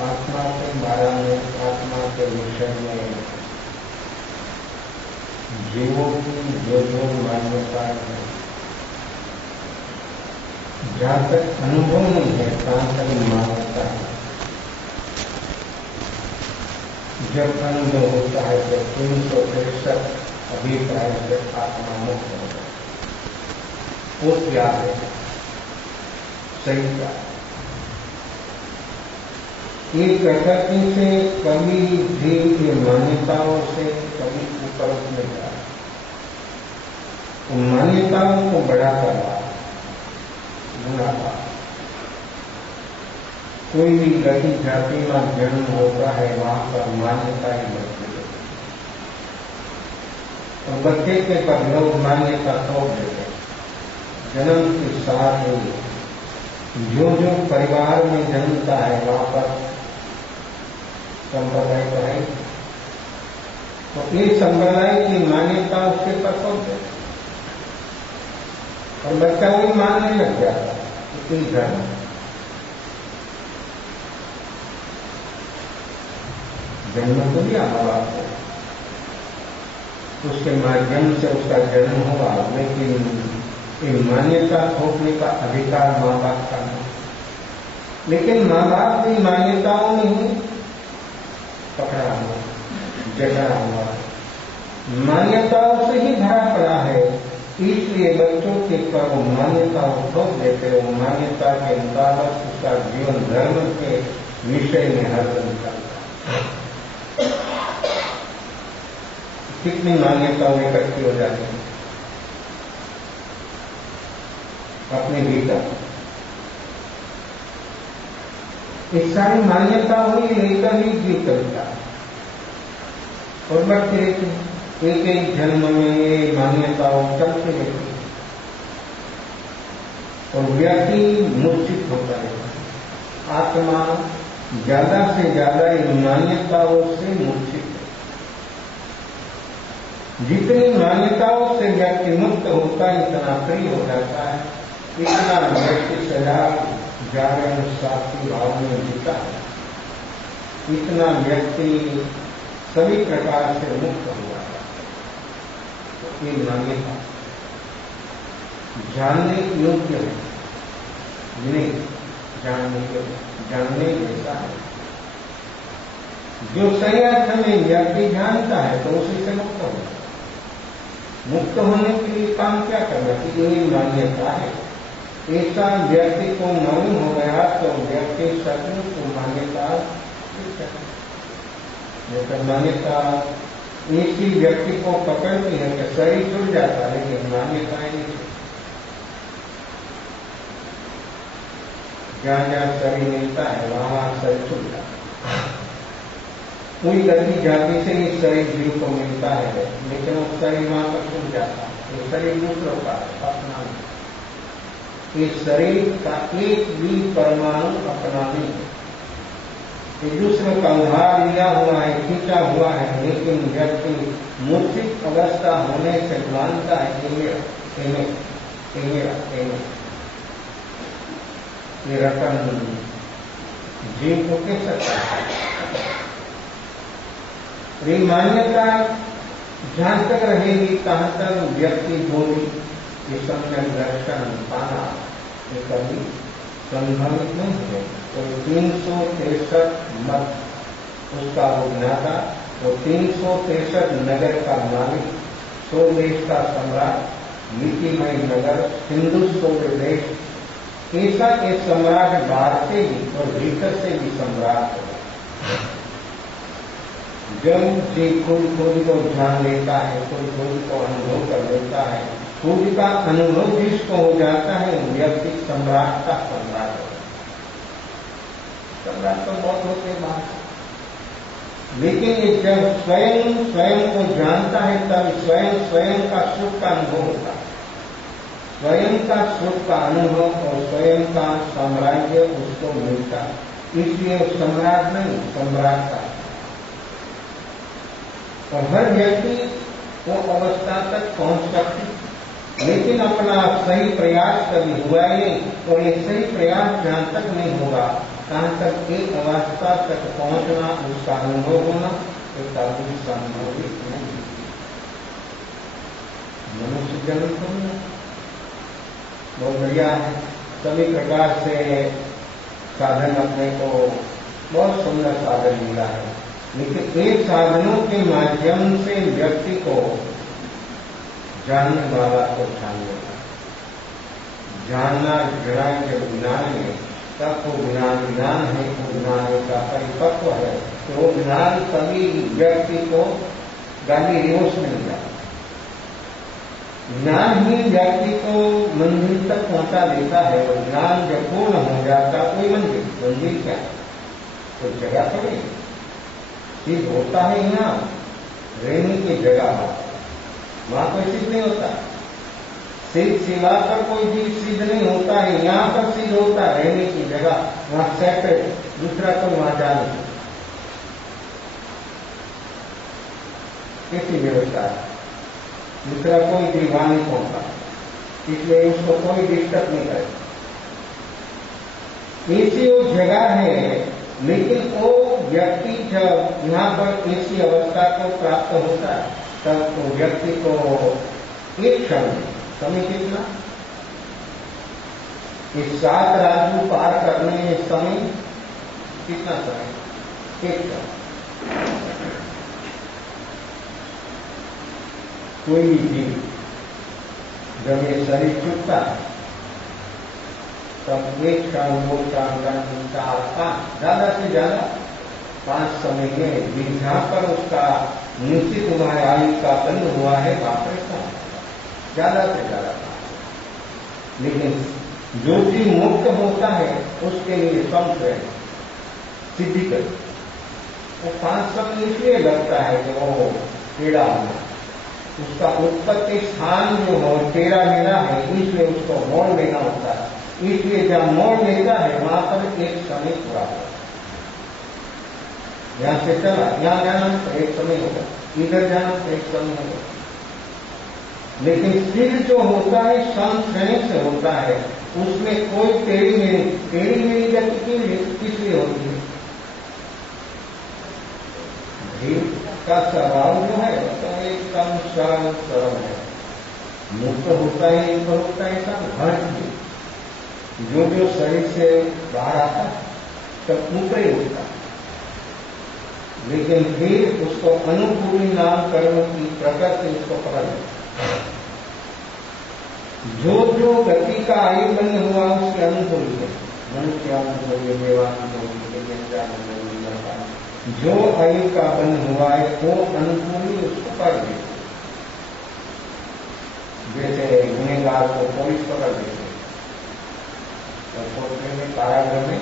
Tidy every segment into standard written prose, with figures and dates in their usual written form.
आत्मा के बारे में, आत्मा के विषय में जीवों की जो मान्यताएं हैं, जहाँ तक अनुभव नहीं है तहाँ तक मान्यता है। जब अनुभव होता है तो 363 अभिप्राय से आत्मा मुक्त हो जाए। वो क्या है? सही क्या है? ये प्रकृति से कभी जीव की मान्यताओं से कभी ऊपर उठने जा रहा है, मान्यताओं को बढ़ाता रहा, बुढ़ापा। कोई भी गति जाति में जन्म होता है, वहां पर मान्यता ही बढ़ती है। और बच्चे के पर लोग मान्यता थोप देते हैं। जन्म के साथ ही जो परिवार में जन्मता है वहां पर संप्रदाय तो है, तो ये संप्रदाय की मान्यता उसके पर थोप देते और बच्चा वही मानने लग जाता है। इतनी धर्म जन्म तो दिया माँ बाप को, उसके माध्यम से उसका जन्म हुआ, लेकिन ये मान्यता थोपने का अधिकार माँ बाप का नहीं। लेकिन माँ बाप भी मान्यताओं में ही पकड़ा हुआ, जकड़ा हुआ, मान्यताओं से ही भरा पड़ा है। इसलिए बच्चों के पर वो मान्यता थोप देते, वो मान्यता के मुताबिक उसका जीवन धर्म के विषय में हरदम निकलता है। कितनी मान्यताओं इकट्ठी हो जाती है अपने भीतर। इस सारी मान्यता हुई लेकर ही जीव चलता है और बढ़ते रहते हैं। एक एक जन्म में ये मान्यताओं चलती रहती है और व्यक्ति मूर्छित होता है। आत्मा ज्यादा से ज्यादा इन मान्यताओं से मूर्छित है। जितनी मान्यताओं से व्यक्ति मुक्त होता है, इतना फ्री हो जाता है, इतना व्यक्ति सजाग जागरण साक्षी भाव में जीता है, इतना व्यक्ति सभी प्रकार से मुक्त हुआ है। तो ये मान्यता जानने योग्य है, नहीं जानने जैसा है। जो सही अर्थ में व्यक्ति जानता है तो उसी से मुक्त होगा। मुक्त होने के लिए काम क्या करना कि ये मान्यता है, ऐसा व्यक्ति को मालूम हो गया तो व्यक्ति सचमुच को मान्यता जैसे मान्यता इसी व्यक्ति को पकड़ती है कि शरीर छूट जाता है, लेकिन मान्यताएं नहीं छूटती। जहां जहां शरीर मिलता है वहां शरीर छूट जाता है। कोई गति जाति से ही शरीर जीव को मिलता है, लेकिन वो शरीर वहां पर छूट जाता है। ये शरीर दूसरों का अपना नहीं। इस शरीर का एक भी परमाणु अपना नहीं है। ये दूसरों का उधार लिया हुआ है, खींचा हुआ है, लेकिन व्यक्ति मूर्छित अवस्था होने से मानता है कि ये रतन जीव को कह सकता है। ये मान्यता जहां तक रहेगी तहां तक व्यक्ति बोली ये सम्यक दर्शन पाना ये कभी संभावित नहीं है। तो 363 मत उसका वो ज्ञाता, वो 363 नगर का मालिक, 100 देश का सम्राट, नीतिमय नगर, हिंदू 100 देश, ऐसा एक सम्राट बाहर से भी और भीतर से भी सम्राट हो। जब जी खुद को जान लेता है, खुद को अनुभव कर लेता है, खुद का अनुभव जिसको हो जाता है, व्यक्ति सम्राट का सम्राट हो। सम्राट तो बहुत होते बात, लेकिन ये जब स्वयं को जानता है तब स्वयं का सुख का अनुभव होता है। स्वयं का सुख का अनुभव और स्वयं का साम्राज्य उसको मिलता, इसलिए सम्राट नहीं, सम्राट था। और हर व्यक्ति वो अवस्था तक पहुंच सकती, लेकिन अपना सही प्रयास कभी हुआ ही नहीं। और ये सही प्रयास जहां तक नहीं होगा, तहां तक एक अवस्था तक पहुंचना, उसका अनुभव होना, तो कभी संभव ही नहीं। मनुष्य जन्म करना बहुत बढ़िया है, सभी प्रकार से साधन अपने को बहुत सुंदर साधन मिला है, लेकिन एक साधनों के माध्यम से व्यक्ति को जानने वाला को जानने का जानना ज्ञान जब ज्ञान है, तब वो ज्ञान ज्ञान है, वो ज्ञान का परिपक्व है, तो वो ज्ञान कभी व्यक्ति को गाली रिवोश नहीं जाता। ज्ञान ही व्यक्ति को मंदिर तक पहुंचा देता है, और ज्ञान जब पूर्ण हो जाता, कोई मंदिर क्या, कोई जगह तो नहीं, सिद्ध होता है यहाँ रहने की जगह, वहां कोई सिद्ध नहीं होता। सिद्ध शिला पर कोई भी सिद्ध नहीं होता है, यहाँ पर सिद्ध होता है रहने की जगह, वहां सेपरेट, दूसरा कोई वहां जा नहीं, कैसी व्यवस्था है, दूसरा कोई भी वहां नहीं पहुंचता, इसलिए उसको कोई डिस्टर्ब नहीं करे। ऐसी वो जगह है, लेकिन वो व्यक्ति जब यहाँ पर ऐसी अवस्था को प्राप्त होता है, तब तो व्यक्ति को एक क्षण, समय कितना, इस 7 राज्यों पार करने में समय कितना समय, एक क्षण। कोई भी जीव जब ये शरीर छूटता है, तब एक क्षण, 2 क्षण, 4, 5, ज्यादा से ज्यादा 5 समय में जहां पर उसका निश्चित हुआ है, आयु का बंद हुआ है, वापस ज्यादा से ज्यादा। लेकिन जो जीव मुक्त होता है, उसके लिए संशय सिद्धि कर, वो 5 समय इसलिए लगता है कि वो टेढ़ा होना, उसका उत्पत्ति स्थान जो हो टेढ़ा मेढ़ा है, इसलिए उसको मोड़ लेना होता है। इसलिए जब मोड़ लेता है, वहां पर एक समय पूरा होगा, यहां से चला, यहां जाना तो एक समय होगा, इधर जाना तो एक समय होगा। लेकिन सिद्ध जो होता है संश्रय से होता है, उसमें कोई टेढ़ी मेढ़ी गति किस लिए होती है? जीव का स्वभाव जो है तो एकदम सरल है, मुक्त होता है, एक होता है, सब हर चीज जो शरीर से बाहर आता है तब ऊपरी होता है, लेकिन फिर उसको अनुकूली नाम कर्म की प्रकृति उसको पकड़ लेता है। जो गति का आयु बंद हुआ उसके अनुकूल है, मनुष्य अनुकूल, देवानुकूल, जो आयु का बंद हुआ है वो अनुकूली उसको पकड़ देते, जैसे गुनेगार को पुलिस पकड़ देते और सोचने में कारागृह में,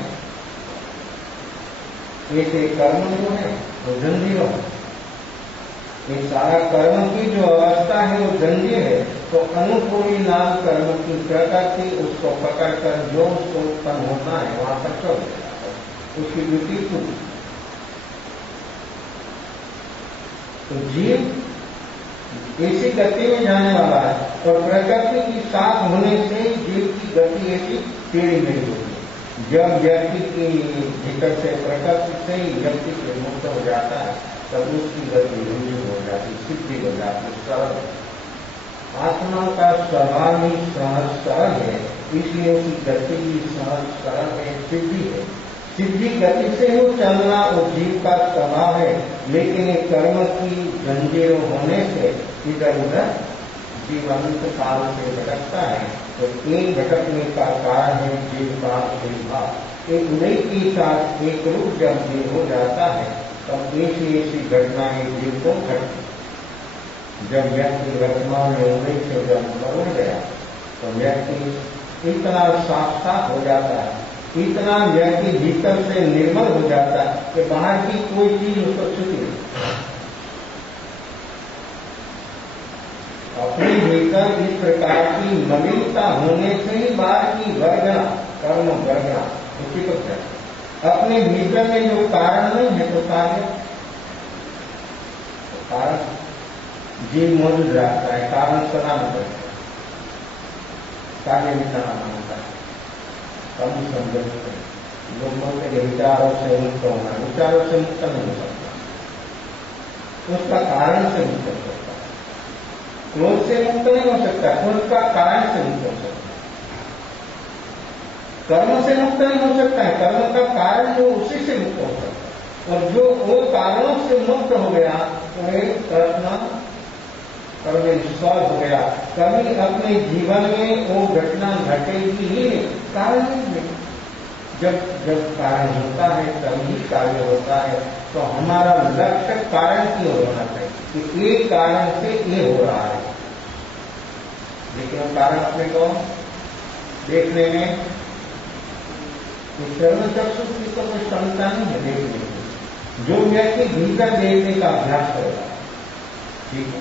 ऐसे कर्म जो है वो जंजीर है। ये सारा कर्म की जो अवस्था है वो जंजीर है, तो अनुकूली नाम कर्म की प्रकृति उसको पकड़कर जो उसको उत्पन्न होना है वहां पर छोड़ देता है, उसकी ड्यूटी टूट। तो जीव ऐसी गति में जाने वाला है, और प्रकृति की साथ होने से जीव की गति ऐसी टेढ़ी मेढ़ी होती है। जब व्यक्ति की भीतर से प्रकृति से ही व्यक्ति से मुक्त हो जाता है, तब उसकी गति रुजु हो जाती, सिद्धि हो जाती, सरल। आत्मा का स्वभाव ही सहज सरल है, इसलिए उसकी गति भी सहज सरल है, सिद्धि है। सिद्धि गति से ही चलना वो जीव का स्वभाव है, लेकिन एक कर्म की जंजीर होने से इधर उधर जीव अनंत काल से भटकता है। तो एक भटकने का कारण है जीव का भाव। एक उदय के साथ एक रूप जब जीव हो जाता है, तब ऐसी घटनाएं जीव को घटती। जब व्यक्ति वर्तमान में उदय से जब बढ़ गया, तो व्यक्ति इतना साफ हो जाता है, इतना व्यक्ति भीतर से निर्मल हो जाता है कि बाहर की कोई चीज उसको छूती नहीं। अपने भीतर भीतर इस प्रकार की मलिनता होने से ही बाहर की वर्गना, कर्म वर्गना उसी को कहते हैं। अपने भीतर में जो कारण नहीं है तो कार्य, कारण जीव मौजूद रहता है, कारण सदा में रहता है, कार्य भी सदा मानता है। कम समझते लोग बोलते हैं विचारों से मुक्त होना, विचारों से मुक्त नहीं हो सकता, उसका कारण से मुक्त हो सकता है। क्रोध से मुक्त नहीं हो सकता, क्रोध का कारण से मुक्त हो सकता है। कर्म से मुक्त नहीं हो सकता है, कर्म का कारण जो उसी से मुक्त हो सकता है। और जो वो कारणों से मुक्त हो गया वो एक प्रार्थना कर्म विश्वास हो गया, कभी अपने जीवन में वो घटना घटेगी ही नहीं, कारण नहीं। जब जब कारण होता है तभी कार्य होता है। तो हमारा लक्ष्य कारण की ओर होना चाहिए कि एक कारण से ये हो रहा है, लेकिन वो कारण अपने को देखने में सर्व चक्षु की तो कोई क्षमता नहीं है देखने की। जो व्यक्ति भीतर देखने का अभ्यास करेगा, ठीक है,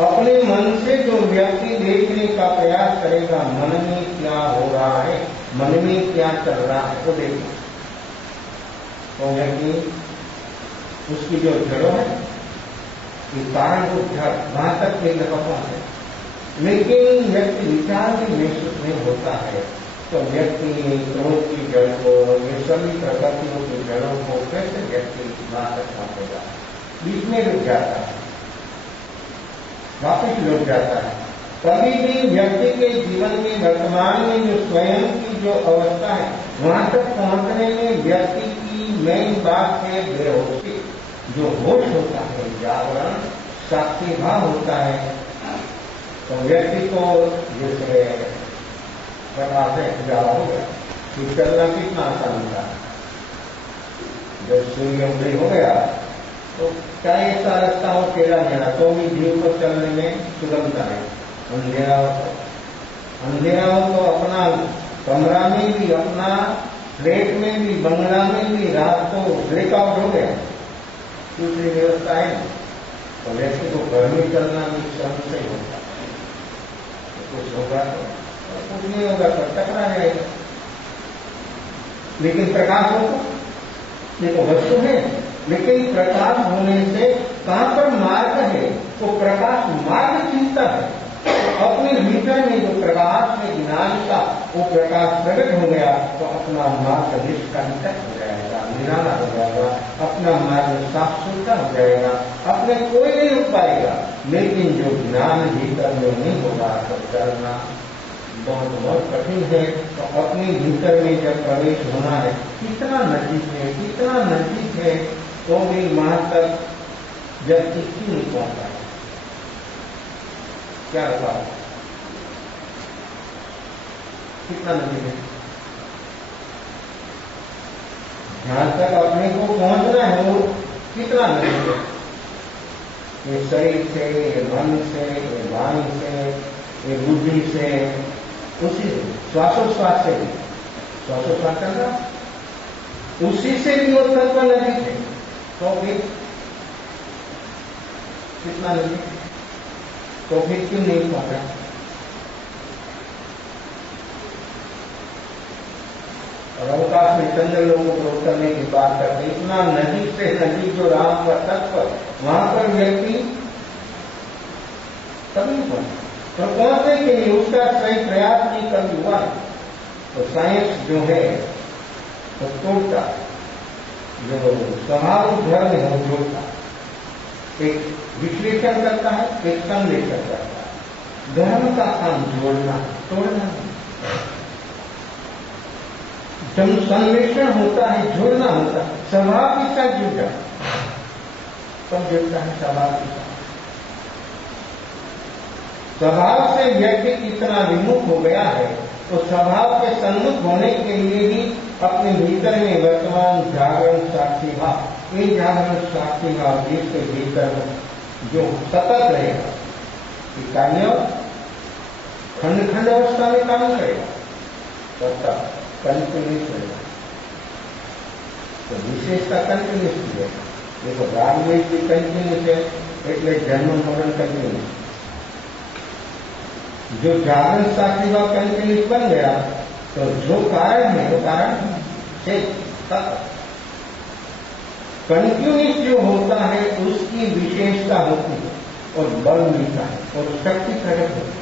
अपने मन से जो व्यक्ति देखने का प्रयास करेगा, मन में क्या हो रहा है, मन में क्या चल रहा है, वो देखेगा। तो व्यक्ति उसकी जो जड़ों है, ये कारण को वहां तक एक दफा पहुंचे। लेकिन व्यक्ति विचार भी में होता है तो व्यक्ति क्रोध की जड़ को, ये सभी प्रकृतियों की जड़ों को कैसे व्यक्ति वहां तक पहुंचेगा? बीच में रुक जाता है, वापिस लौट जाता है। कभी भी व्यक्ति के जीवन में वर्तमान में जो स्वयं की जो अवस्था है, वहां तक पहुंचने में व्यक्ति की मेन बात है बेहोशी। जो होश होता है, जागरण, साक्षी भाव होता है, तो व्यक्ति को जैसे प्रकाश है उजाला हो गया, फिर चलना कितना आसान होता है। जब सूर्योदय हो गया तो क्या ऐसा रास्ता हो टेढ़ा मेढ़ा, तो भी जीव को चलने में सुगमता है। अंधेरा हो तो अपना कमरा में भी, अपना फ्लैट में भी, बंगला में भी रात को ब्रेकआउट हो गया, दूसरी व्यवस्था है, तो व्यक्ति को घर में चलना भी श्रम से होता है। तो कुछ होगा तो कुछ नहीं होगा, तो टकरा जाएगा। लेकिन प्रकाश हो ये तो वस्तु है, लेकिन प्रकाश होने से कहां पर मार्ग है, तो प्रकाश मार्ग चिंता है। तो अपने भीतर में जो प्रकाश में ज्ञान का वो प्रकाश प्रकट हो गया तो अपना मार्ग निष्कंटक हो जाएगा, निराला हो जाएगा, अपना मार्ग साफ सुथरा हो जाएगा, अपने कोई नहीं रुक पाएगा। लेकिन जो ज्ञान भीतर में नहीं होगा तो चलना बहुत बहुत कठिन है। तो अपने भीतर में जब प्रवेश होना है, कितना नजीक है, तो भी वहां तक जब क्यों नहीं पहुंचा है, क्या रखा, कितना नजीक है, जहां तक अपने को पहुंचना है वो कितना नजीक है। ये शरीर से, ये मन से, ये वाणी से, ये बुद्धि से, उसी श्वासोश्वास से भी, श्वासोश्वास करना उसी से भी वो तत्व नजीक है। तो फिर कितना नजीक, तो फिर क्यों नहीं पहुंचा? और अवकाश में चंद्र लोगों को उतरने की बात करते, इतना नजीक से नजीक जो राम का तत्व, वहां पर व्यक्ति कभी पहुंचा। तो पहुंचने के लिए उसका सही प्रयास नहीं कभी हुआ। तो साइंस जो है तो तोड़ता, जो स्वभाव धर्म है वो जोड़ता, एक विश्लेषण करता है, एक संश्लेषण करता है। धर्म का काम जोड़ना, तोड़ना नहीं। जब संश्लेषण होता है, जोड़ना होता है, स्वभाव के साथ जुड़ जाता, तब जुड़ता है स्वभाव के साथ। स्वभाव से व्यक्ति इतना विमुख हो गया है, तो स्वभाव के सम्मुख होने के लिए भी अपने भीतर में वर्तमान जागरण साक्षी भाव, ये जागरण साक्षी भाव जिसके भीतर जो सतत रहेगा, कि कार्य खंड खंड अवस्था में काम करेगा, तब कंटिन्यूस रहेगा। तो विशेषता कंटिन्यूस की है। देखो राग में भी कंटिन्यूस है, એટલે जन्म मरण कंटिन्यूस, जो जागरण साक्षी व कंटिन्यूस बन गया तो जो कारण है वो कारण से कंटिन्यूस जो होता है उसकी विशेषता होती है और बल मिलता है और शक्ति प्रकट होती है।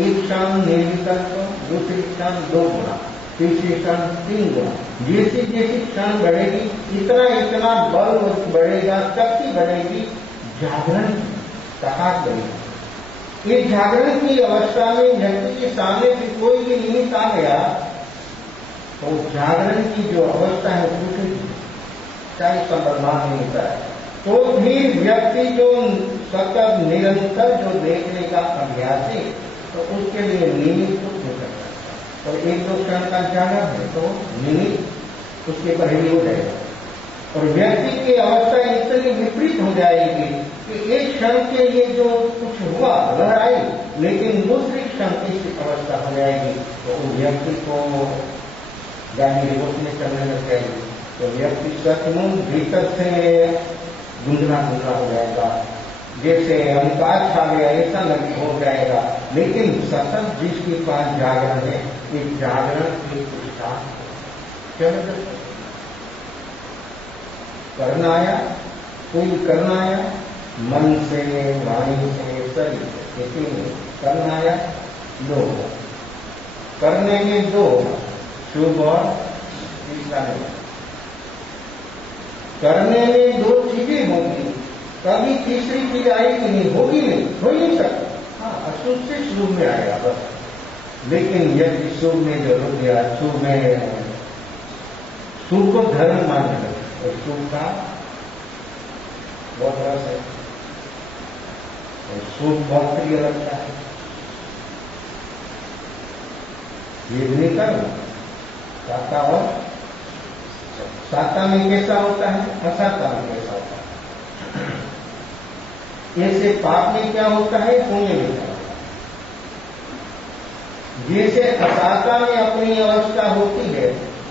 एक क्षण निर्विकल्प, दूसरी क्षण 2 गुना, तीसरी क्षण 3 गुना। जैसी जैसी क्षण बढ़ेगी इतना इतना बल बढ़ेगा, शक्ति बढ़ेगी, जागरण प्रकाश बढ़ेगा। इस जागरण की अवस्था में व्यक्ति के सामने से कोई भी निमित्त आ गया तो जागरण की जो अवस्था है टूटेगी, चाहे संबंध नहीं होता है तो भी व्यक्ति जो सतत निरंतर जो देखने का अभ्यास है तो उसके लिए निमित्त कुछ हो सकता है। और 1-2 क्षण का जागरण है तो निमित्त उसके पहले हो जाएगा और व्यक्ति की अवस्था इतनी विपरीत हो जाएगी कि एक क्षण के लिए जो कुछ हुआ लहर आई, लेकिन दूसरी क्षण की अवस्था हो जाएगी तो उस व्यक्ति को गाड़ी रिपोर्ट में चलने लग जाएगी तो व्यक्ति सचमुच भीतर से गुंजना हो जाएगा, जैसे अंधकार छा गया ऐसा नहीं हो जाएगा। लेकिन सतत जिसके पास जागरण है, एक जागरण की पुष्टा करना आया, कोई करना आया मन से, वाणी से, शरीर से, किसी में करना आया 2, करने में 2 शुभ और तीसरा नहीं। करने में 2 चीजें होंगी, कभी तीसरी चीज आएगी नहीं, होगी नहीं, हो ही नहीं सकता। हाँ, अशुभ से शुभ में आएगा बस। लेकिन यदि शुभ में जो रुक गया, शुभ में शुभ को धर्म मानने लगे और शुभ का बहुत रस है और शुभ बहुत प्रिय लगता है। ये भी नहीं कर्म साता और साता में कैसा होता है, असाता में कैसा होता है। ऐसे पाप में क्या होता है, पुण्य में क्या होता है। जैसे असाता में अपनी अवस्था होती है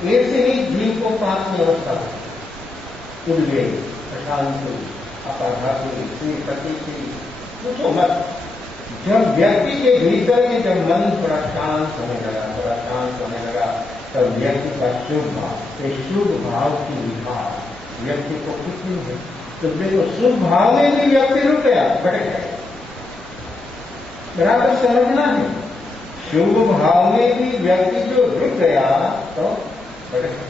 ऐसे ही जीव को पाप में अवस्था होती है। उद्वेग, अशांति, अपाघाती, श्री प्रतीति, पूछो मत। जब व्यक्ति के भीतर में जब मन थोड़ा शांत होने लगा तब व्यक्ति का शुभ भाव, इस शुभ भाव की विभाग व्यक्ति को कितनी है। तो देखो शुभ भाव में भी व्यक्ति रुक गया, भटक गया। बराबर समझना है, शुभ भाव में भी व्यक्ति जो रुक गया तो भटक गया।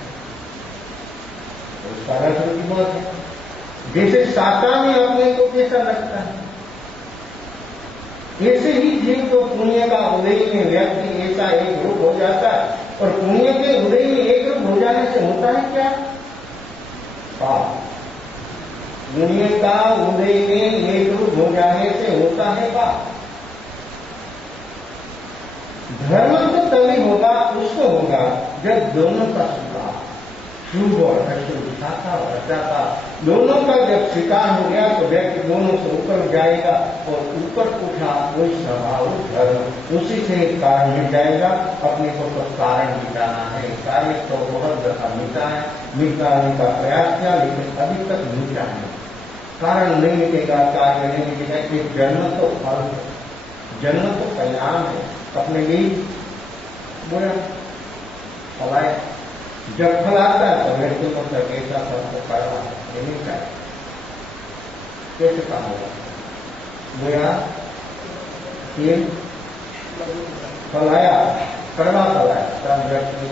तो सारा की मौत है। जैसे साता में अपने को कैसा लगता है, ऐसे ही जीव को पुण्य का उदय में व्यक्ति ऐसा एक रूप हो जाता है। और पुण्य के उदय में एक रूप हो जाने से होता है क्या, पाप। पुण्य का उदय में एक रूप हो जाने से होता है पाप। धर्म तो तभी होगा, उसको होगा जब दोनों का स्वीकार, शुभ और अशुभ, साता और असाता, दोनों का जब स्वीकार हो गया तो व्यक्ति दोनों से ऊपर जाएगा और ऊपर उठा वही स्वभाव धर्म, उसी से कारण मिल जाएगा। अपने को तो कारण मिटाना है, कार्य तो बहुत दफा मिटाने का प्रयास किया लेकिन अभी तक मिटा नहीं। कारण नहीं मिटेगा, कार्य नहीं मिटेगा। एक जन्म तो फल है, जन्म तो परिणाम है। अपने लिए बोला फलाए, जब फल आता है तो व्यक्ति को कैसा फल को करना है, नहीं चाहिए। कैसे काम होगा, बोया फिर फल आया, करना फल आया, तब व्यक्ति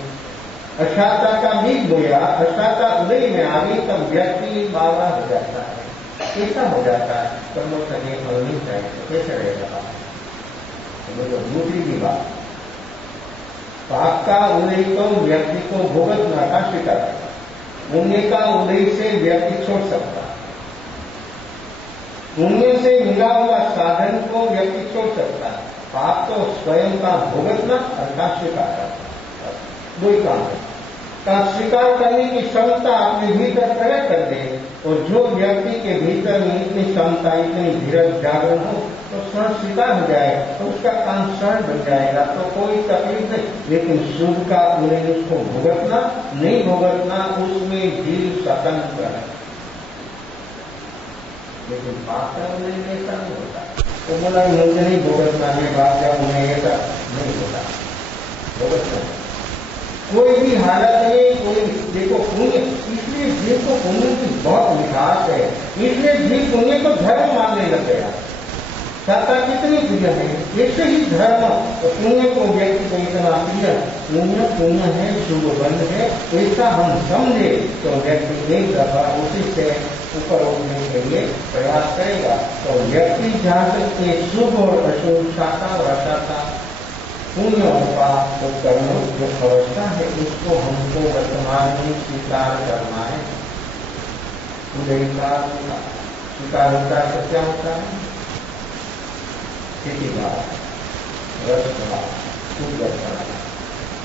अशाता का बीज बोया, अशाता उदय में आ गई तब व्यक्ति बावरा हो जाता है। कैसा हो जाता है, कर्मों का ये फल नहीं चाहिए तो कैसे रहेगा। तो दूसरी भी बात, पाप का उदय तो व्यक्ति को भुगतना का स्वीकार करता, पुण्य का उदय से व्यक्ति छोड़ सकता, पुण्य से मिला हुआ साधन को व्यक्ति छोड़ सकता है। पाप तो स्वयं का भुगतना अर्थात स्वीकार करता, दो ही काम है। का स्वीकार करने की क्षमता अपने भीतर प्रकट कर दे और जो व्यक्ति के भीतर में इतनी क्षमता, इतनी धीरज जागरण हो तो स्वयं स्वीकार हो जाए तो उसका काम स्वयं बन जाएगा, तो कोई तकलीफ नहीं। लेकिन शुभ का उन्हें उसको भुगतना नहीं भुगतना, उसमें जीव स्वतंत्र है। लेकिन पाप का उन्हें ऐसा नहीं होता। वो बोला मुझे नहीं भुगतना है, बात जब उन्हें ऐसा नहीं होता, भुगतना कोई भी हालत में कोई देखो पुण्य, इसलिए जीव को पुण्य की बहुत मिठास है, इसलिए जीव पुण्य को धर्म मानने लग गया। सत्ता कितनी प्रिय है, ऐसे ही धर्म तो पुण्य को व्यक्ति को इतना प्रिय, पुण्य पुण्य है, शुभ बंध है, ऐसा हम समझे तो व्यक्ति एक दफा उसी से ऊपर उठने के लिए प्रयास करेगा। तो व्यक्ति जहाँ तक के शुभ और अशुभ, शाखा और अशाखा, पुण्य और पाप तो कर्म जो अवस्था है उसको हमको वर्तमान में स्वीकार करना है। उदय का स्वीकार होता है तो क्या होता है? स्थिति भाव, रस भाव,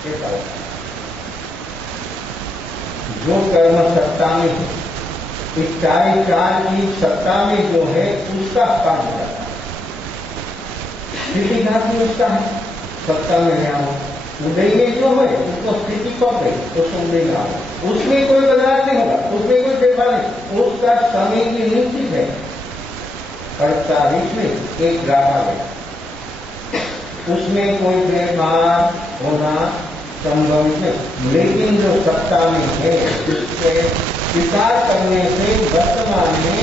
कैसा होता है? जो कर्म सत्ता में है, इस चार की सत्ता में जो है उसका काम करता है। स्थिति धातु उसका है, सत्ता में ध्यान। उदय में जो है उसको स्थिति कब गई, उसको उदय ना, उसमें कोई बदलाव नहीं होगा, उसमें कोई फेरफार नहीं, उसका समय की निश्चित है। 48 में एक ग्राफ आ गया, उसमें कोई फेरफार होना संभव नहीं। लेकिन जो सत्ता में है उसके स्वीकार करने से वर्तमान में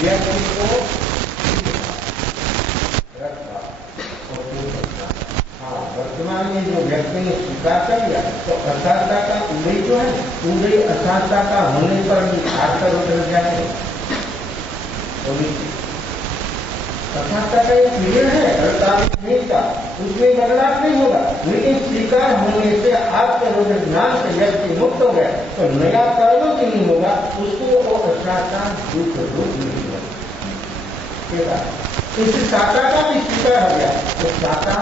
व्यक्ति को रखा और वर्तमान में जो व्यक्ति ने स्वीकार कर लिया तो अशांता का उदय जो है, उदय अशांता का होने पर भी आकर उतर जाए। अशांता का एक पीरियड है 48 का, उसमें बदलाव नहीं होगा, लेकिन स्वीकार होने से आत्मरोध ज्ञान से व्यक्ति मुक्त हो गया तो नया कर्म भी नहीं होगा, उसको वो अशांता दुख रूप नहीं होगा। इस शाखा का भी स्वीकार हो गया तो शाखा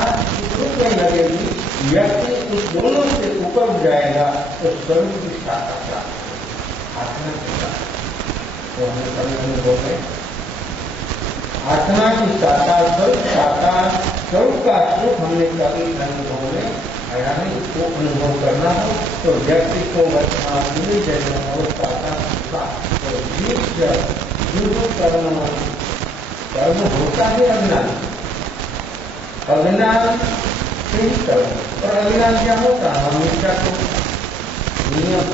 रूप में लगेगी, व्यक्ति उस दोनों से ऊपर उठ जाएगा तो स्वरूप की शाखा प्राप्त आत्मा की शाखा। तो हमें कभी बोलते आत्मा की शाखा, स्वरूप शाखा, स्वरूप का सुख हमने कभी अनुभव में आया नहीं, उसको अनुभव करना हो तो व्यक्ति को वर्तमान पूरी जन्म अवस्था का सुखा तो जीव कर्म होता है अज्ञान, अज्ञान से ही कर्म। और अज्ञान क्या होता है? मिथ्या तो नियम,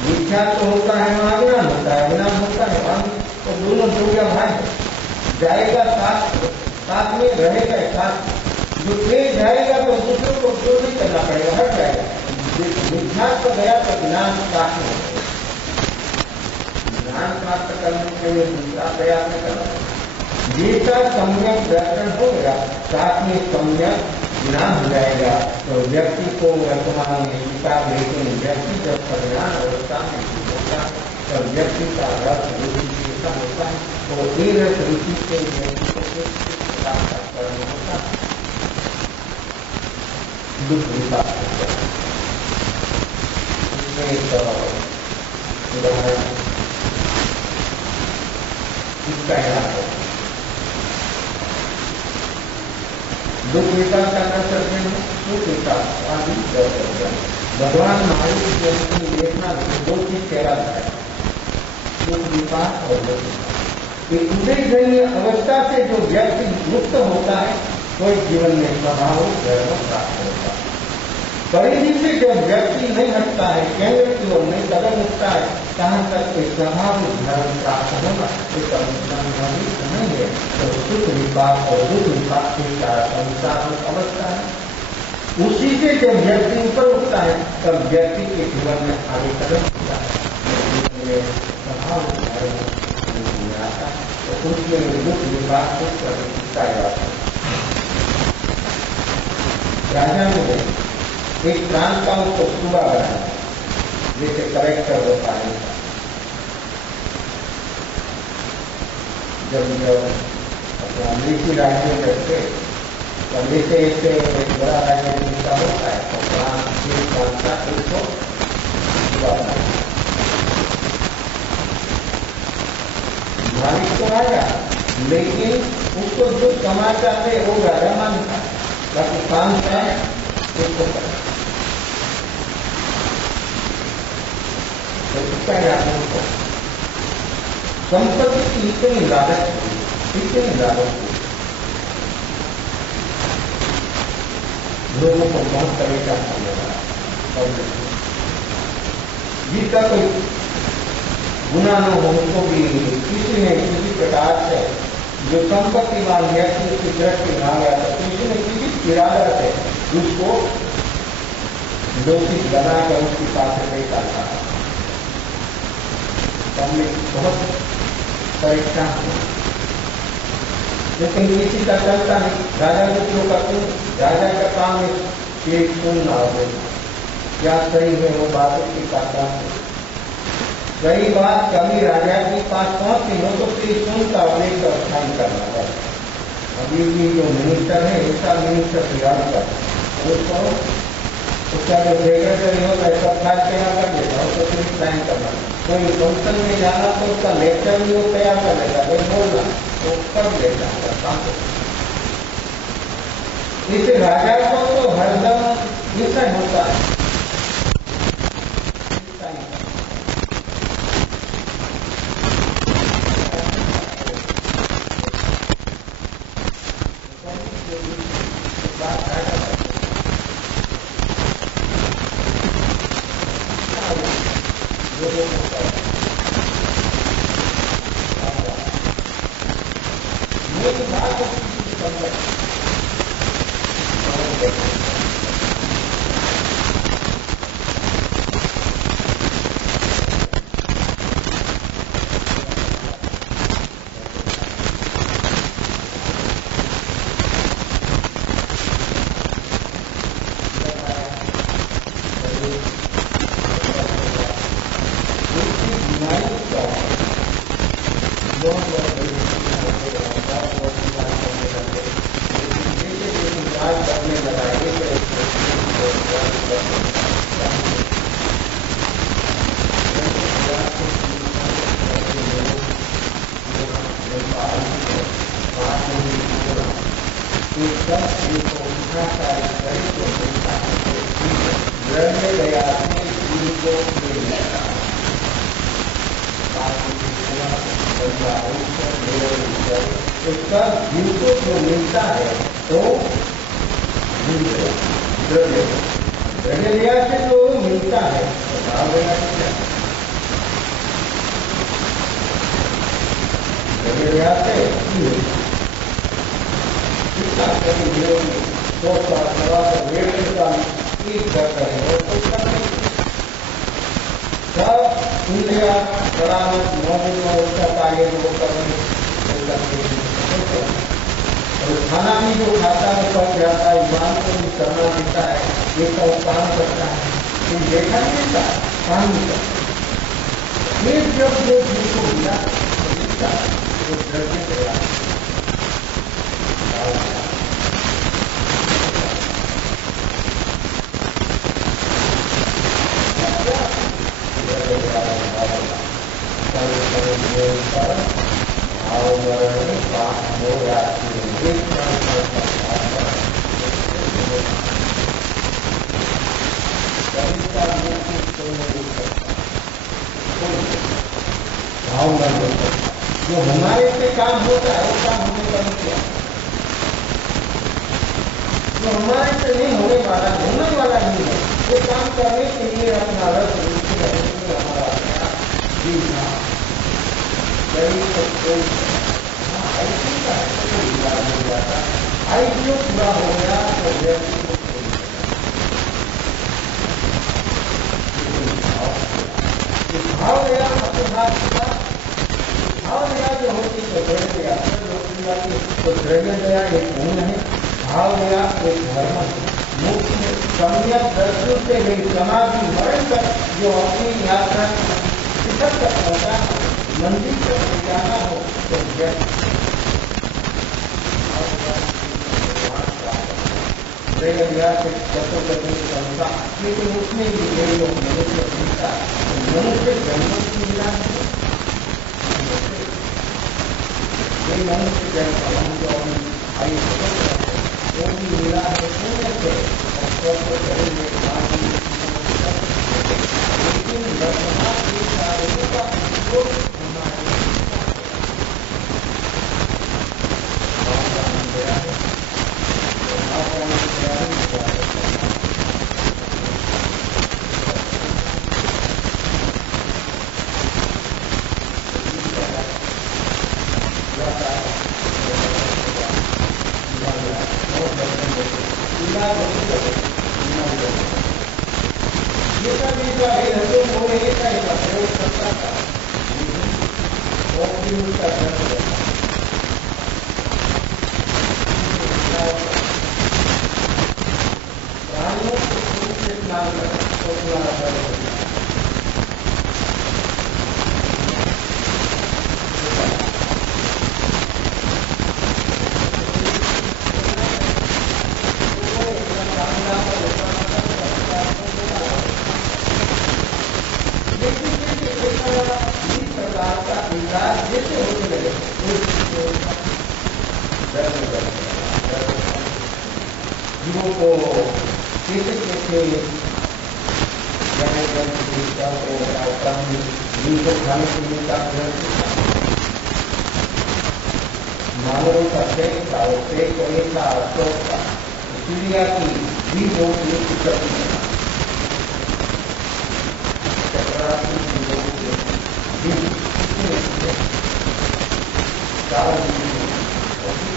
मिथ्या तो होता है, अज्ञान होता है, अज्ञान होता है। तो दोनों जोड़िया भाई जाएगा साथ में रहेगा साथ, जो तेज जाएगा तो दूसरों को जो नहीं करना पड़ेगा, हट जाएगा। मिथ्या तो गया तो ज्ञान साथ में, ज्ञान प्राप्त करने के लिए दूसरा प्रयास करना पड़ेगा। जैसा सम्यक दर्शन हो गया, साथ में सम्यक ज्ञान हो जाएगा तो व्यक्ति को वर्तमान में स्वीकार। लेकिन व्यक्ति जब परिणाम अवस्था में होता है तब व्यक्ति का रस रुचि कैसा होता है, तो ये रस रुचि से व्यक्ति को किस प्रकार का कर्म होता है, दुख विपाक होता है। इसमें एक उदाहरण इसका याद है, दुख विकास करना करते हैं, सुख विकास आदि करते हैं। भगवान महावीर की देखना दो चीज कहलाता है, सुख विकास और दुख विकास। ये उदयजन्य अवस्था से जो व्यक्ति मुक्त होता है कोई जीवन में स्वभाव धर्म प्राप्त होता है। परिधि से जब व्यक्ति नहीं हटता है, केंद्र की ओर नहीं कदम उठता है, कहाँ तक स्वभाव धर्म प्राप्त होगा इसका संभावित नहीं है। तो सुख विपाक और दुख विपाक के संसार अवस्था है, उसी से जब व्यक्ति ऊपर उठता है तब व्यक्ति के जीवन में आगे कदम उठता है, स्वभाव धर्म आता है तो उसमें दुख विपाक को प्रतिष्ठा जाता है। राजा ने एक प्रांत का उसको सूबा बनाया, जैसे कलेक्टर होता है। जब अपना अमरीकी राज्य करते तब जैसे एक बड़ा राजनीतिका होता है तो प्रांत एक प्रांत का उसको सूबा बनाया। मालिक तो आया, लेकिन उसको जो समाचार थे वो राजा मानता, बाकी काम का उसको करा। तो संपत्ति की इतनी लागत हुई, लोगों को बहुत परेशान करने लगा। और जिसका कोई गुना न हो उसको भी किसी ने किसी प्रकार से जो संपत्तिवान व्यक्ति उसकी दृष्टि आ गया था, किसी ने किसी इरादा से उसको दोषी बनाकर उसके पास लेकर था। पब्लिक बहुत परेशान हुई, लेकिन किसी का चलता नहीं। राजा मित्रों का क्यों? राजा का काम है एक सुनना हो, क्या सही है वो बात उसकी पाता है। सही बात कभी राजा के पास पहुंचती हो तो फिर सुनता एक स्थान करना है। अभी भी जो मिनिस्टर है उसका मिनिस्टर तैयार कर उसका जो सेक्रेटरी होता है सब खास तैयार कर देता है, उसको फिर साइन करना। कोई फंक्शन में जाना तो उसका लेक्चर भी वो तैयार कर लेता है, बोलना वो कर लेता है काम। इस राजा को तो हरदम ऐसा होता है। उसका जीव को जो मिलता है तो द्रव्य से जो मिलता है तो भाव से क्या द्रव्य से कितना कभी जीवन में 2 साल सवा साल 1.5 साल एक करता है और कुछ करने सब इंद्रिया बराबर मौजूद में उसका कार्य वो करने और खाना भी जो खाता है पक जाता है, ईमान को भी करना देता है, ये सब काम करता है, तो देखा नहीं देता काम नहीं करता। फिर जब वो जिसको मिला तो मिलता तो द्रव्य तैयार जो हमारे से काम होता है वो काम हमें करना चाहिए। जो हमारे से नहीं होने वाला नहीं है, वो काम करने के लिए अपना रस हमारा जीवना ऐसी का हो जाता है। जो पूरा हो गया तो व्यक्ति भाव गया अपने हाथ का भाव गया जो होती तो द्रव्य गया तो द्रव्य गया एक गुण है, भाव गया एक धर्म है। मुख्य सम्यक दर्शन से गई समाधि मरण तक जो अपनी यात्रा शिखर तक पहुंचा मंदिर तक जाना हो तो द्रव्य से बच्चों का लेकिन उसमें भी यही लोग मनुष्य मिलता मनुष्य जन्म की मिला ये मनुष्य जन्म जो आयु वो भी मिला है पुण्य से और स्वस्थ करेंगे लेकिन वर्तमान के कार्यों का उपयोग हमारे गया है विराट होती है ये सब इसका हेतु मोड़े का प्रयोग करता था और भी उसका दर्द रहता प्राणियों को खुद से स्नान करना तो तुम्हारा दर्द होता है जैसे होने लगे जीवों को कैसे कैसे जीव को खाने के लिए मानवों का पेट था और पेट का अशोक था चिड़िया की जीवों की करती है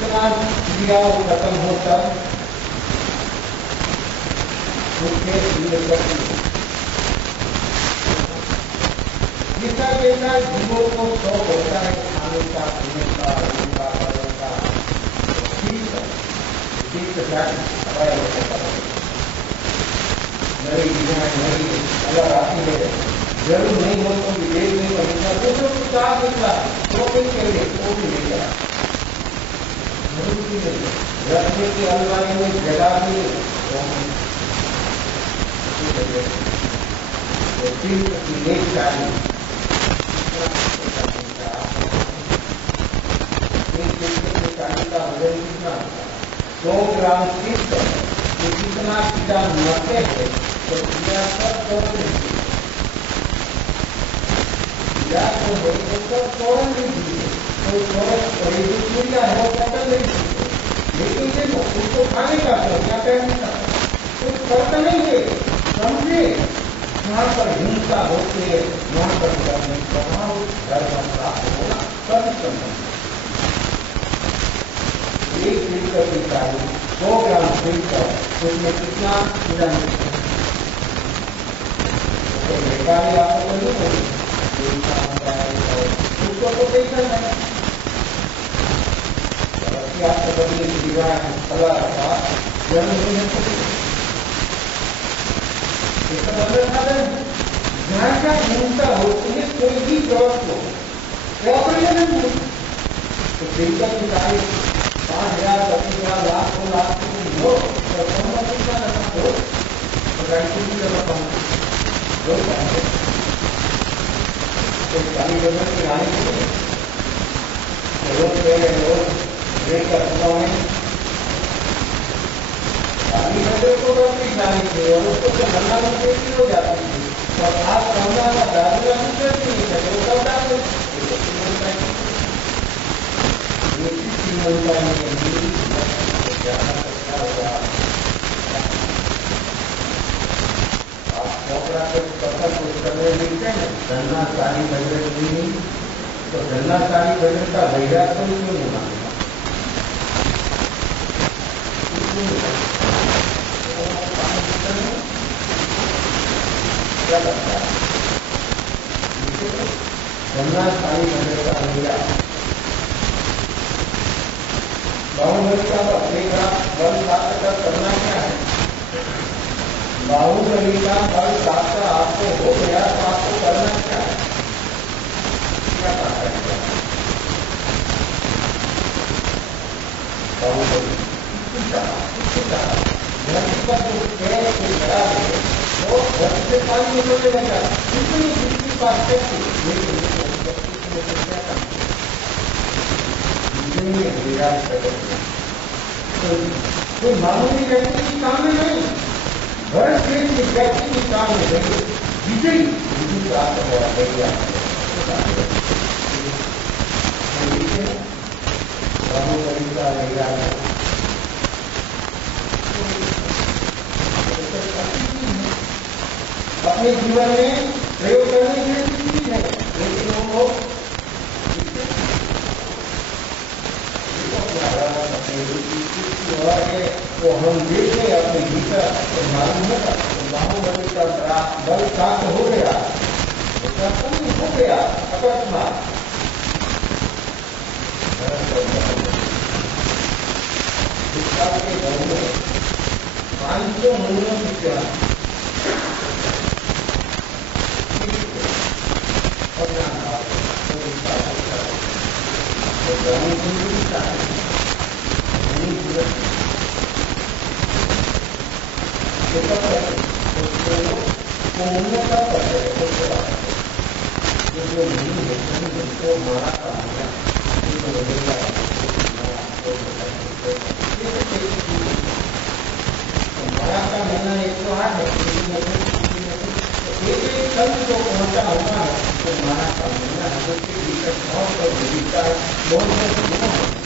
कितना क्रिया खत्म होता जिसका जैसा जीवों को शौक होता है खाने का पीने का रहने का करने का ठीक नई चीजें नई अगर आती है जरूर नहीं हो तो विवेक नहीं बनेगा वो जो विचार निकला वो भी चाहिए वो भी नहीं करा जरूर भी नहीं रखने की अलमारी में जगह भी एक चाली का वजन कितना 100 ग्राम चिप्स तो कितना कीड़ा मरते हैं तो कीड़ा सब तोड़ नहीं तो है तो फौरन नहीं दीजिए तो फौरन जो चिड़िया है वो पकड़ नहीं दीजिए लेकिन देखो उसको खाने का तो क्या करने का कुछ फर्क नहीं है समझे जहाँ पर हिंसा होती है वहां पर स्वभाव धर्म प्राप्त होना कभी संभव एक फिल्टर की चालू 100 ग्राम फिल्टर उसमें कितना कीड़ा तो बेकारी आपको नहीं होगी उसको तो टेंशन है आपको बदली दीवार सला रखा जरूर नहीं इसका मतलब जहाँ का हिंसा होती है कोई भी जॉब को ऑपरेशन नहीं तो फिल्टर की तारीख 5,000 25,000 लाख 2 लाख की हो तो कौन कितना रखा हो तो रैंकिंग जब पाऊंगे जो पाएंगे तो काली बजट की रानी रोज ब्रेक कर चुका हूँ काली बजट को रोटी जानी थी और उसको जो गन्ना में बेटी हो जाती थी और आप गन्ना का दारू का करती नहीं सकते वो कब डाल गन्ना सारी बजट नहीं तो गन्ना सारी बजट का भैया तो क्यों नहीं मानेगा क्या लगता है गन्ना सारी बजट का भैया बाहुबली का अपने बल प्राप्त करना क्या है बाहुबली का बल प्राप्त आपको हो गया तो आपको करना क्या है क्या करना है बाहुबली धरती पर जो पैर से लड़ा है वो धरती से पानी निकलने लगा कितनी जितनी बात शक्ति लेकिन क्या करना विराट प्रकट कोई मामूली व्यक्ति की काम में नहीं हर देश के व्यक्ति की काम में नहीं विजयी विजय प्राप्त हो गया बाहुबली का विराट अपने जीवन में प्रयोग करने के लिए चीज है लेकिन वो और तो हम देखें अपने भीतर तो मालूम होगा तो बाहुबली का बल प्राप्त हो गया, उसका कमी हो गया अकस्मात। इस साल के घर में 500 महीनों की क्या माया का महीना 108 है, एक कल जो पहुंचा हुआ है तो माया का महीना है, उसके भीतर बहुत और विविधता बहुत गुण है।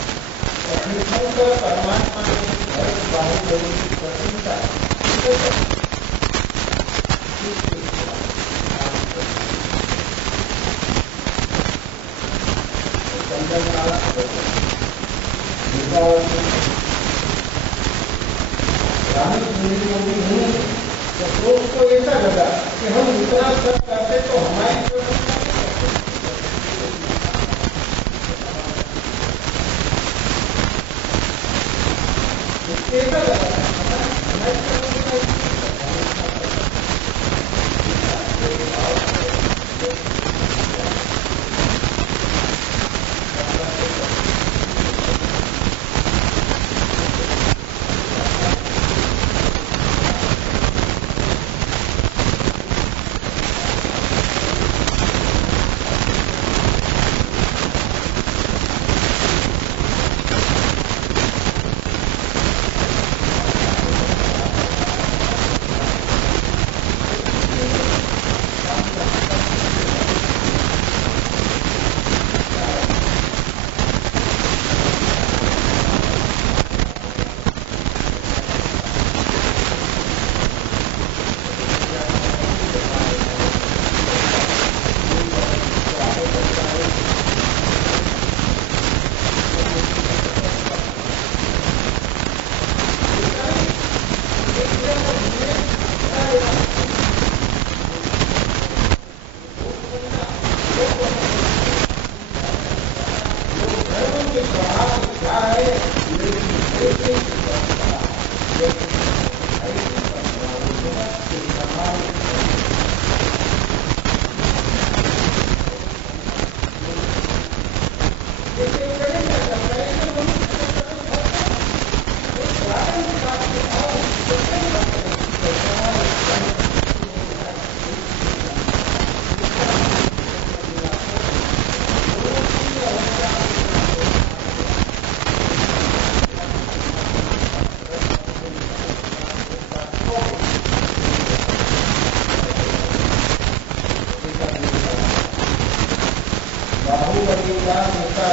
और परमात्मा ने भरत बाहुबली की प्रशंसा तो दोस्त को ऐसा लगा कि हम इतना सब करते तो हमारी ऐसा लगा बाहुबली का उसका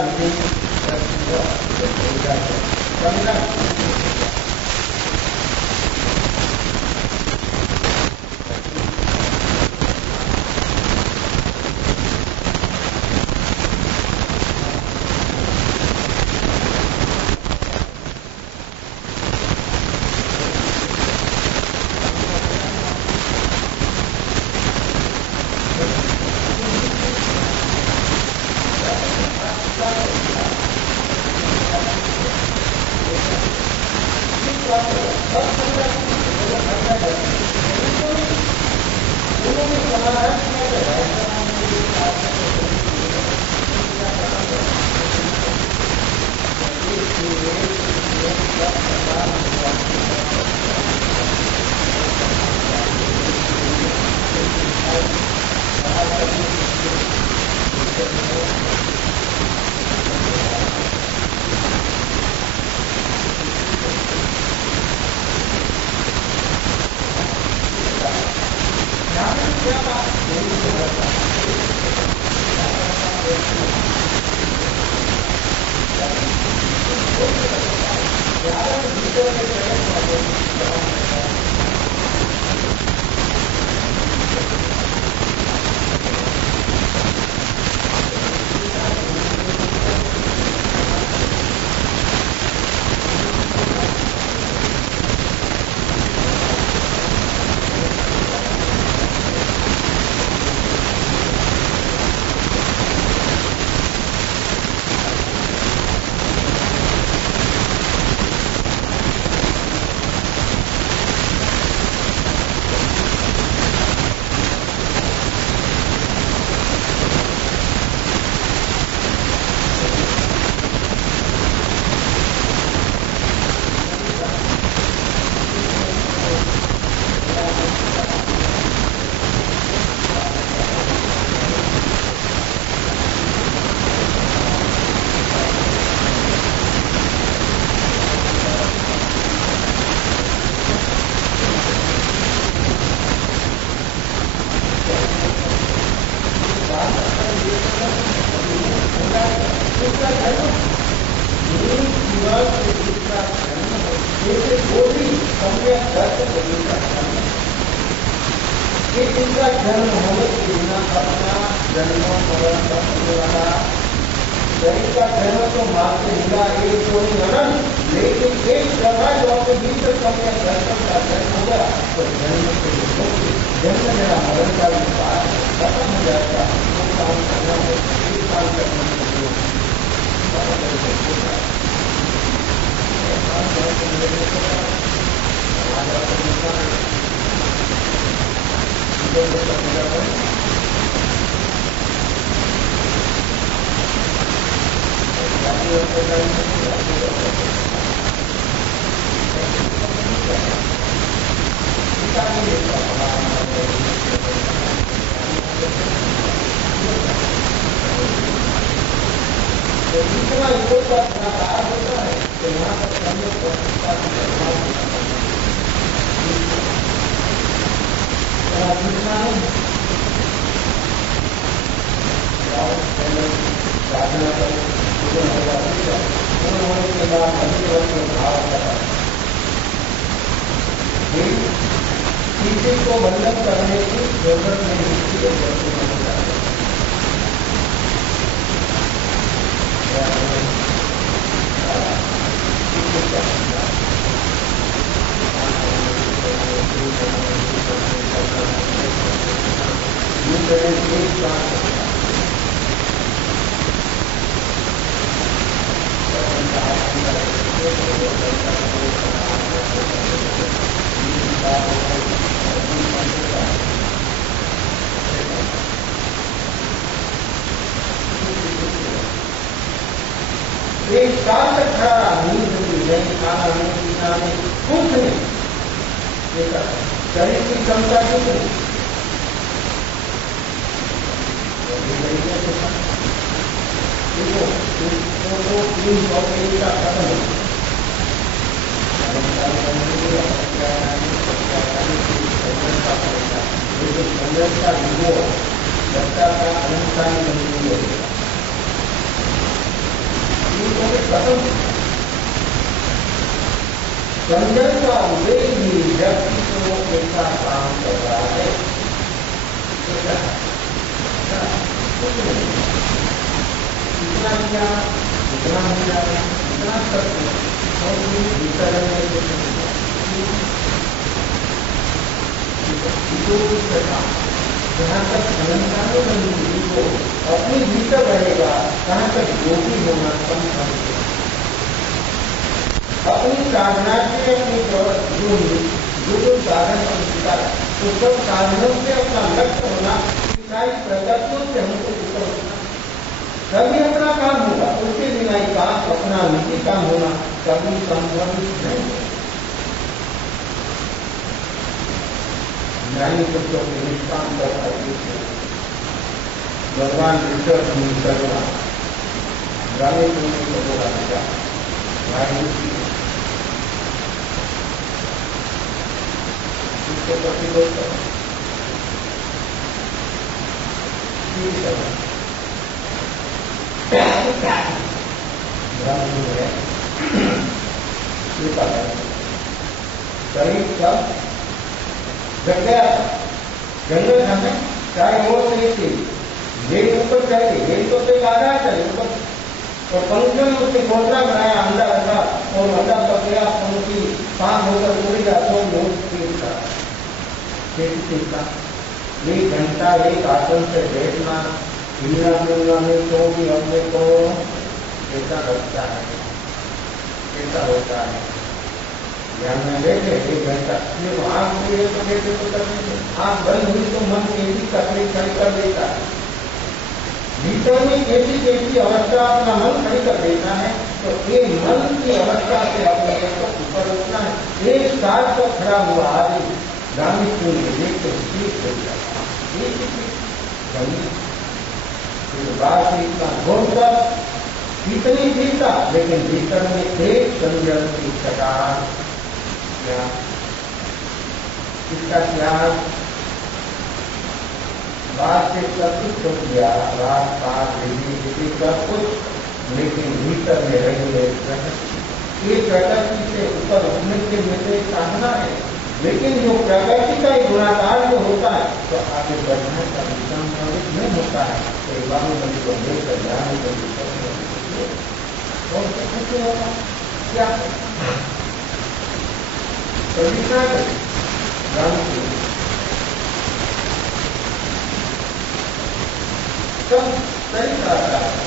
सम्यक दर्शन इनका जन्म होने के बिना अपना जन्म होने वाला शरीर का जन्म तो मात्र मिला एक तो नहीं अनंत, लेकिन एक प्रकार जो आपके भीतर सम्यक दर्शन का जन्म होगा तो जन्म से जन्म मेरा मरण का विस्तार खत्म हो जाएगा। वो काम करना है 1 साल तक इतना योग का प्रकार होता है तो यहाँ पर संयोग का साधना कर पूर्ण होने के बाद भाव करा किसी को बंधन करने की जरूरत नहीं एक साल तक खड़ा नींद नहीं खाना नहीं पीना नहीं कुछ नहीं, शरीर की क्षमता कुछ नहीं। देखो 301 का खत्म हो लेकिन का विवो लगता था अनुसार नहीं होगा संजय का उद्देश्य ही व्यक्ति को कैसा काम कर रहा है, इतना किया इतना मिला इतना करके और भीतर जहाँ तक अलंकारों में को अपनी भीतर रहेगा कहाँ तक योगी होना कम समझे अपनी साधना से अपनी जो साधन हम सीखा तो सब साधनों से अपना लक्ष्य होना सारी प्रगतियों से हमको ऊपर उठना कभी अपना काम होगा, उसके बिना ही काम अपना निजी काम होना कभी संभवित नहीं। ज्ञानी पुरुषों के निष्काम करता भगवान ईश्वर सर्वना ज्ञानी पुरुषों को बोला गया इसको प्रतिरोध करो शरीर का जग गया जंगल हमें चाहे वो नहीं थी ये ऊपर चाहिए ये तो बाधा चाहिए ऊपर और पंखियों ने उससे घोषणा बनाया अंडा रखा और अंडा पकड़ा पंखी सांप होकर उड़ गया तो सीखा 1 घंटा एक आसन से बैठना हिलना मिलना में तो भी अपने को ऐसा लगता है ऐसा होता है ध्यान में बैठे 1 घंटा आंख खुले तो बैठे तो करने आंख बंद हुई तो मन कैसी तकलीफ खड़ी कर देता है भीतर में कैसी अवस्था अपना मन खड़ी कर देता है तो ये मन की अवस्था से अपने को ऊपर उठना है। 1 साल तक खड़ा हुआ आदमी गांधी क्यों देख तो ठीक हो जाता बात इतना घोर कर इतनी जीता लेकिन भीतर में एक संयम की चटान इसका त्याग बात से सब कुछ हो गया रात पात विधि सब कुछ लेकिन भीतर में रही है ये प्रकृति से ऊपर उठने के लिए तो एक साधना है, लेकिन जो प्रकृति का एक गुणाकार जो होता है तो आगे बढ़ने का विषम नहीं होता है। तो बाहुबली को लेकर जाने के लिए और कुछ होगा क्या प्रतिष्ठा सब सही आता है।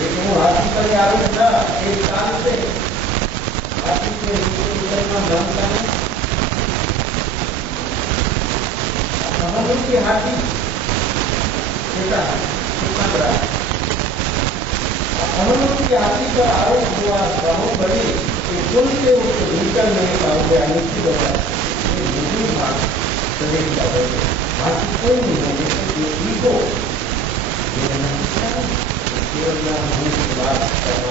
लेकिन वो हाथी पर आरोप था एक साल से हाथी के बनता है की हाथी कितना बड़ा की हाथी पर आरोप हुआ बहुत बड़ी कि पुल से उसको भीतर नहीं पाओ गया निश्चित हो गया शरीर का बड़े हाथी कोई नहीं है लेकिन जो ईगो केवल होने की बात करना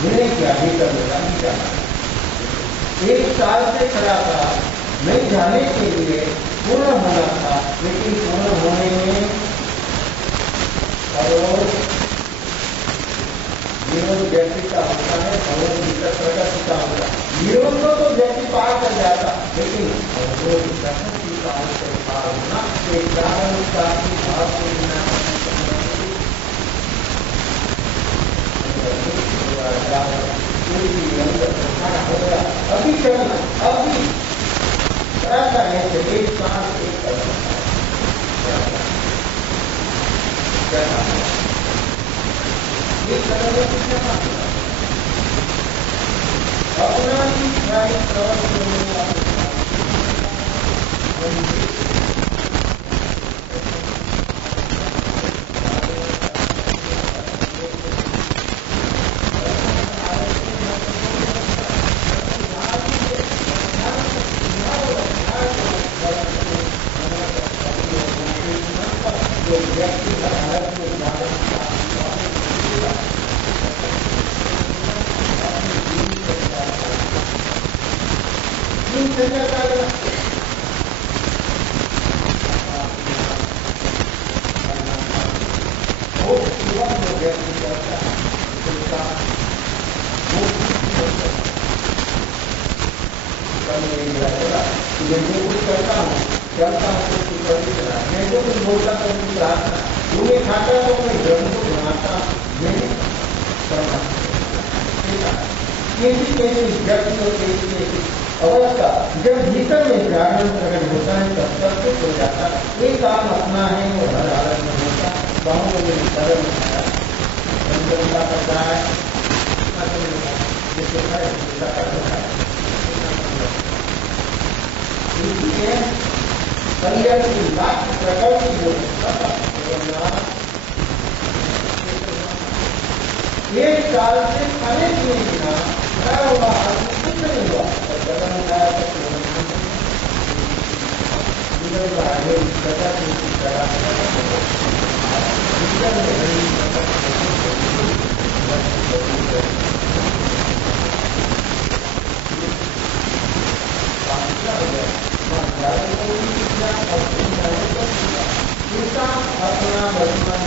मैंने क्या भीतर मेरा नहीं जाना, एक साल से खड़ा था, नहीं जाने के लिए पूर्ण होना था, लेकिन पूर्ण होने में विरोध व्यक्ति का होता है और भीतर प्रकृति का होता है। विरोध तो व्यक्ति पार कर जाता, लेकिन अवरोध प्रकृति का होकर पार होना एक कारण भाव को बिना अभी चलना अभी करने से एक सांस एक अपना ही प्रवृत्ति अवस्था जब भीतर में जागरण प्रकट होता है तब सब कुछ हो जाता है। एक काम अपना है वो हर हालत में होता है। बाहुबली में सरल होता है करता है इसलिए कल्याण की बात प्रकट जो एक साल से खाने पीने बिना खड़ा हुआ कुछ नहीं हुआ जगह लगाया अपना वर्तमान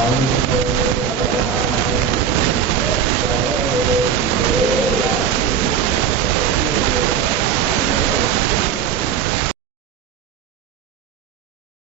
शांति